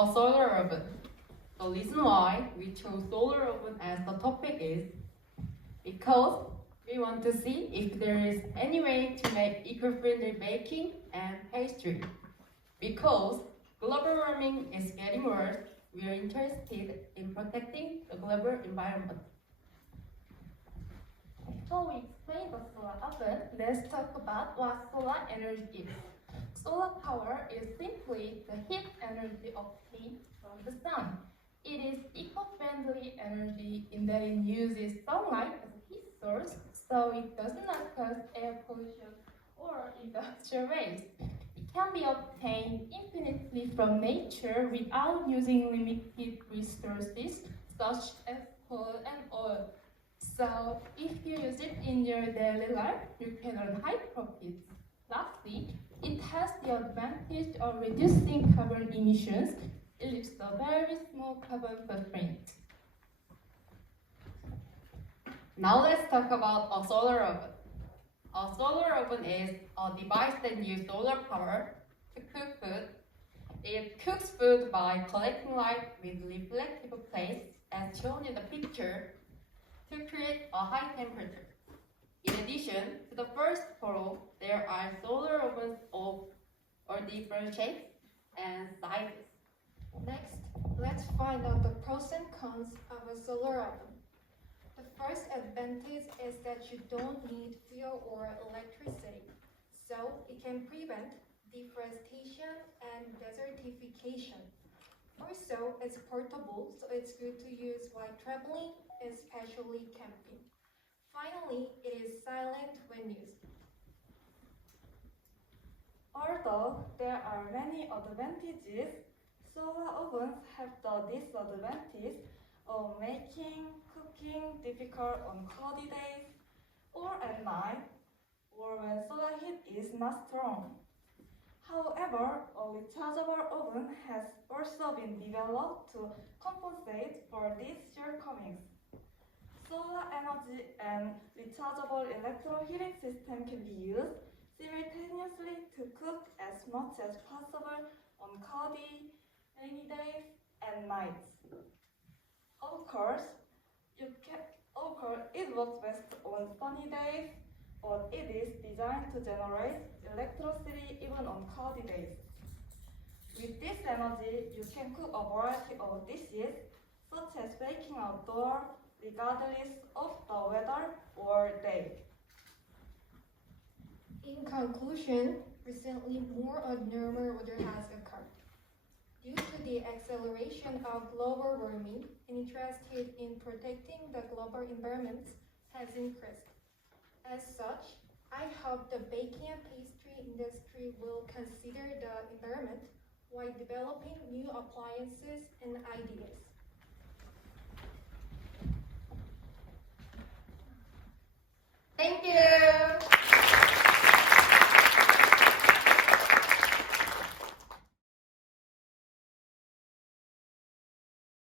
a solar oven. The reason why we chose solar oven as the topic is because we want to see if there is any way to make eco-friendly baking and pastry. Because global warming is getting worse, we are interested in protecting the global environment. Before we explain the solar oven, let's talk about what solar energy is. Solar power is simply the heat energy obtained from the sun. It is eco-friendly energy in that it uses sunlight as a heat source, so it does not cause air pollution or industrial waste. It can be obtained infinitely from nature without using limited resources such as coal and oil. So, if you use it in your daily life, you can earn high profits. Lastly, it has the advantage of reducing carbon emissions. It leaves a very small carbon footprint. Now let's talk about a solar oven. A solar oven is a device that uses solar power to cook food. It cooks food by collecting light with reflective plates, as shown in the picture, to create a high temperature. In addition to the first photo, there are solar ovens of different shapes and sizes. Next, let's find out the pros and cons of a solar oven. The first advantage is that you don't need fuel or electricity, so it can prevent deforestation and desertification. Also, it's portable, so it's good to use while traveling, especially camping. Finally, it is silent when used. Although there are many advantages, solar ovens have the disadvantage of making cooking difficult on cloudy days or at night or when solar heat is not strong. However, a rechargeable oven has also been developed to compensate for these shortcomings. Solar energy and rechargeable electrical heating system can be used simultaneously to cook as much as possible on cloudy, rainy days and nights. Of course, it works best on sunny days, but it is designed to generate electricity even on cloudy days. With this energy, you can cook a variety of dishes, such as baking outdoors, regardless of the weather or day. In conclusion, recently more abnormal weather has occurred. Due to the acceleration of global warming, interest in protecting the global environment has increased. As such, I hope the baking and pastry industry will consider the environment while developing new appliances and ideas.